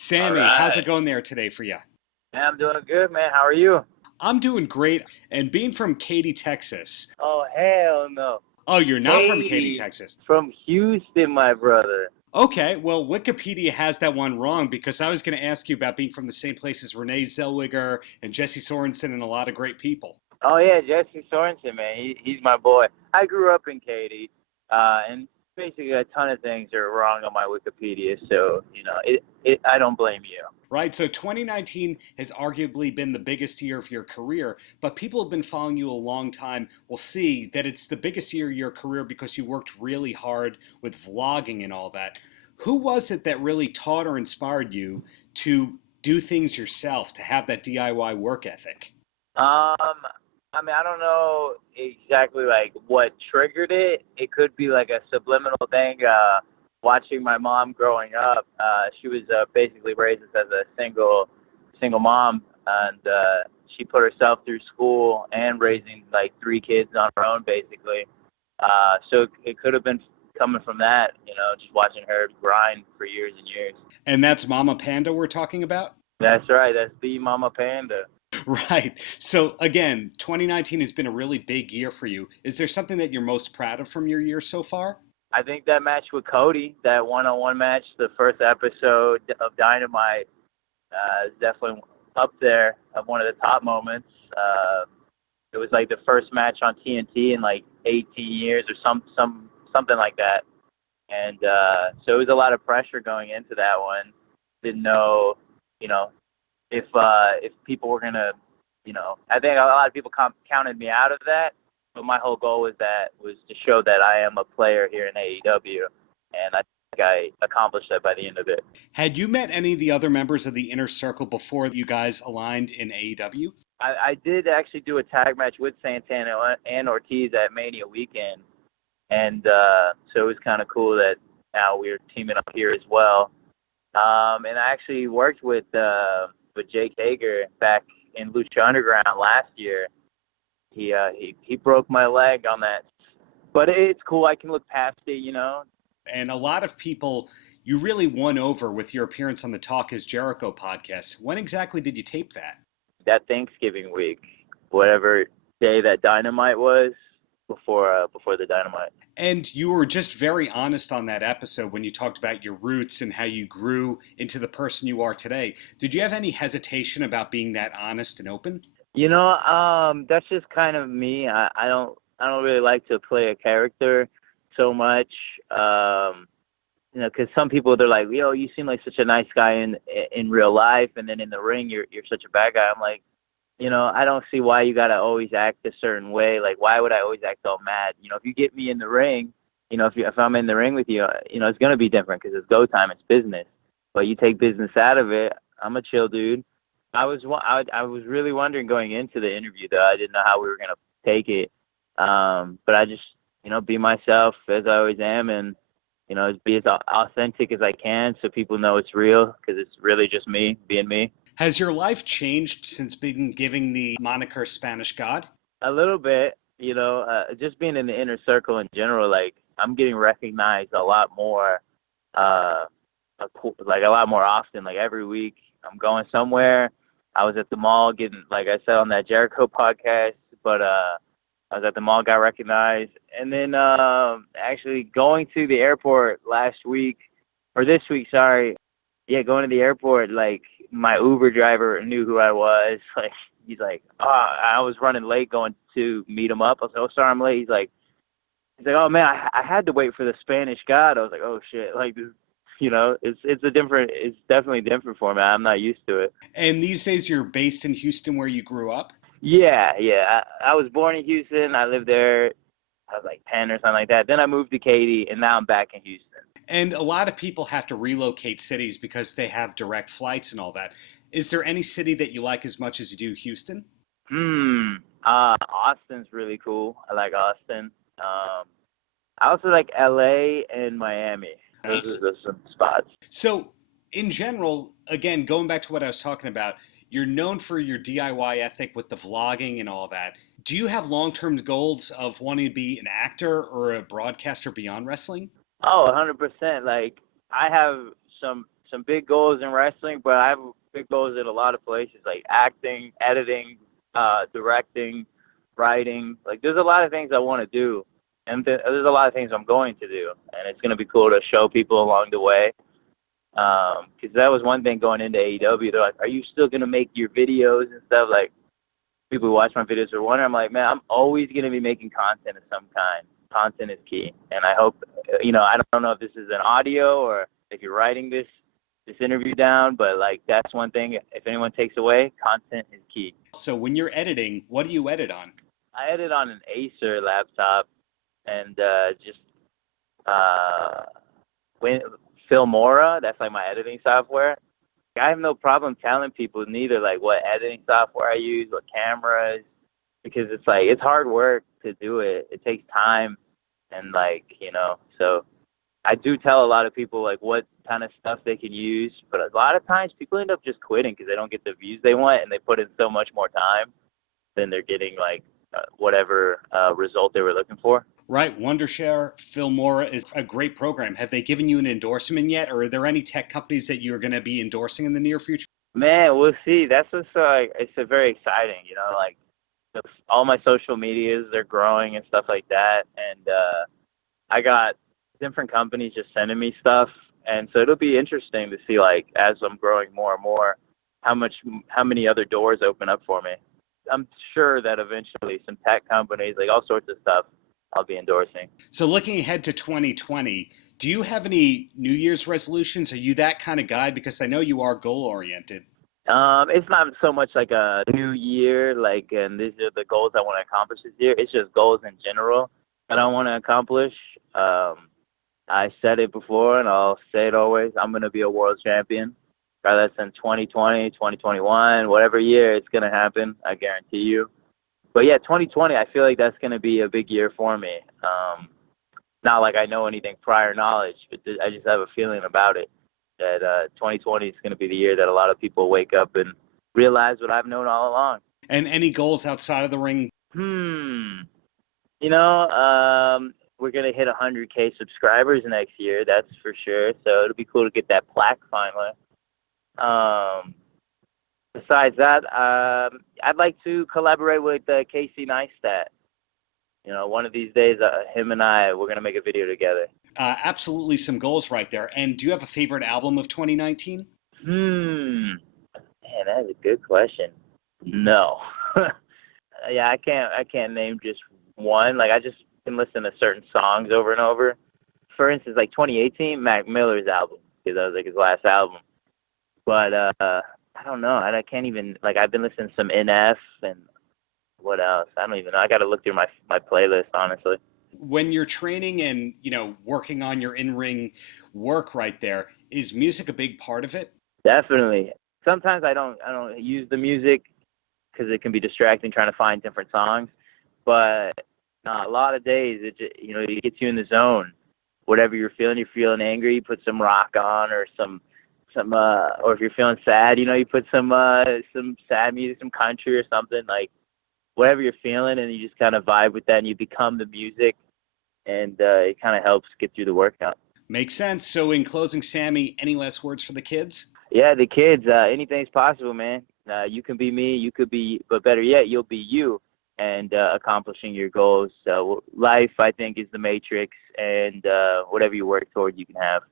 Sammy, how's it going there today for you? Yeah, I'm doing good, man. How are you? I'm doing great. And being from Katy, Texas. Oh, hell no. Oh, you're not from Katy, Katie Texas. from Houston, my brother. Okay, well, Wikipedia has that one wrong because I was going to ask you about being from the same place as Renee Zellweger and Jesse Sorensen and a lot of great people. Oh, yeah, Jesse Sorensen, man. He's my boy. I grew up in Katy, and basically a ton of things are wrong on my Wikipedia, so, I don't blame you. Right, so 2019 has arguably been the biggest year of your career, but people have been following you a long time will see that it's the biggest year of your career because you worked really hard with vlogging and all that. Who was it that really taught or inspired you to do things yourself, to have that DIY work ethic? I don't know exactly, like, what triggered it. It could be, like, a subliminal thing, watching my mom growing up. She was basically raised as a single mom, and she put herself through school and raising like 3 kids on her own, basically. So it could have been coming from that, just watching her grind for years and years. And that's Mama Panda we're talking about? That's right. That's the Mama Panda. Right. So again, 2019 has been a really big year for you. Is there something that you're most proud of from your year so far? I think that match with Cody, that one-on-one match, the first episode of Dynamite, is definitely up there of one of the top moments. It was like the first match on TNT in like 18 years or something like that. And so it was a lot of pressure going into that one. Didn't know, if people were gonna, I think a lot of people counted me out of that. But my whole goal was to show that I am a player here in AEW, and I think I accomplished that by the end of it. Had you met any of the other members of the Inner Circle before you guys aligned in AEW? I did actually do a tag match with Santana and Ortiz at Mania weekend, and so it was kind of cool that now we're teaming up here as well. And I actually worked with Jake Hager back in Lucha Underground last year. He broke my leg on that, but it's cool. I can look past it, And a lot of people you really won over with your appearance on the Talk is Jericho podcast. When exactly did you tape that? That Thanksgiving week, whatever day that Dynamite was, before the Dynamite. And you were just very honest on that episode when you talked about your roots and how you grew into the person you are today. Did you have any hesitation about being that honest and open? That's just kind of me. I don't really like to play a character so much. Because some people, they're like, yo, you seem like such a nice guy in real life, and then in the ring, you're such a bad guy. I'm like, I don't see why you gotta always act a certain way. Like, why would I always act all mad? If you get me in the ring, if I'm in the ring with you, it's gonna be different because it's go time, it's business. But you take business out of it. I'm a chill dude. I was really wondering going into the interview, though. I didn't know how we were gonna take it, but I just be myself as I always am, and be as authentic as I can so people know it's real, because it's really just me being me. Has your life changed since being given the moniker Spanish God? A little bit, just being in the Inner Circle in general. Like, I'm getting recognized a lot more, like a lot more often. Like every week, I'm going somewhere. I was at the mall getting, like I said on that Jericho podcast, but I was at the mall, got recognized. And then actually going to the airport this week, sorry. Yeah, going to the airport, like my Uber driver knew who I was. Like, he's like, I was running late going to meet him up. I was like, oh, sorry, I'm late. He's like, oh man, I had to wait for the Spanish God. I was like, oh shit, like this. It's definitely different for me. I'm not used to it. And these days you're based in Houston where you grew up? Yeah. I was born in Houston. I lived there. I was like 10 or something like that. Then I moved to Katy, and now I'm back in Houston. And a lot of people have to relocate cities because they have direct flights and all that. Is there any city that you like as much as you do Houston? Austin's really cool. I like Austin. I also like LA and Miami. Those are some spots. So, in general, again, going back to what I was talking about, you're known for your DIY ethic with the vlogging and all that. Do you have long-term goals of wanting to be an actor or a broadcaster beyond wrestling? Oh, 100%. Like, I have some some big goals in wrestling, but I have big goals in a lot of places, like acting, editing, directing, writing. Like, there's a lot of things I want to do, and there's a lot of things I'm going to do, and it's going to be cool to show people along the way. Because that was one thing going into AEW. They're like, "Are you still going to make your videos and stuff?" Like, people who watch my videos are wondering. I'm like, man, I'm always going to be making content of some kind. Content is key, and I hope, I don't know if this is an audio or if you're writing this interview down, but like, that's one thing. If anyone takes away, content is key. So when you're editing, what do you edit on? I edit on an Acer laptop, and just Filmora. That's like my editing software. I have no problem telling people neither, like, what editing software I use, what cameras, because it's like, it's hard work to do it. It takes time, and like, so I do tell a lot of people like what kind of stuff they can use, but a lot of times people end up just quitting because they don't get the views they want, and they put in so much more time than they're getting, like, whatever result they were looking for. Right. Wondershare, Filmora is a great program. Have they given you an endorsement yet, or are there any tech companies that you're going to be endorsing in the near future? Man, we'll see. That's what's it's very exciting. Like, all my social medias, they're growing and stuff like that, and I got different companies just sending me stuff, and so it'll be interesting to see, like, as I'm growing more and more, how many other doors open up for me. I'm sure that eventually some tech companies, like all sorts of stuff, I'll be endorsing. So looking ahead to 2020, do you have any New Year's resolutions? Are you that kind of guy? Because I know you are goal-oriented. It's not so much like a new year, like, and these are the goals I want to accomplish this year. It's just goals in general that I want to accomplish. I said it before, and I'll say it always. I'm going to be a world champion. Whether that's in 2020, 2021, whatever year it's going to happen, I guarantee you. But yeah, 2020, I feel like that's going to be a big year for me. Not like I know anything prior knowledge, but I just have a feeling about it that 2020 is going to be the year that a lot of people wake up and realize what I've known all along. And any goals outside of the ring? We're going to hit 100K subscribers next year, that's for sure. So it'll be cool to get that plaque finally. Besides that, I'd like to collaborate with Casey Neistat. One of these days, him and I, we're going to make a video together. Absolutely some goals right there. And do you have a favorite album of 2019? Man, that's a good question. No. Yeah, I can't name just one. Like, I just can listen to certain songs over and over. For instance, like 2018, Mac Miller's album, because that was like his last album. But I don't know. I can't even, like, I've been listening to some NF and what else? I don't even know. I got to look through my playlist, honestly. When you're training and, working on your in-ring work right there, is music a big part of it? Definitely. Sometimes I don't use the music because it can be distracting trying to find different songs. But a lot of days, it gets you in the zone. Whatever you're feeling angry, you put some rock on, or or if you're feeling sad, you put some sad music, some country or something, like whatever you're feeling, and you just kind of vibe with that, and you become the music, and it kind of helps get through the workout. Makes sense. So in closing, Sammy, any last words for the kids? Yeah, the kids, anything's possible, man. You can be me, but better yet, you'll be you, and accomplishing your goals. So life, I think, is the matrix, and whatever you work towards, you can have.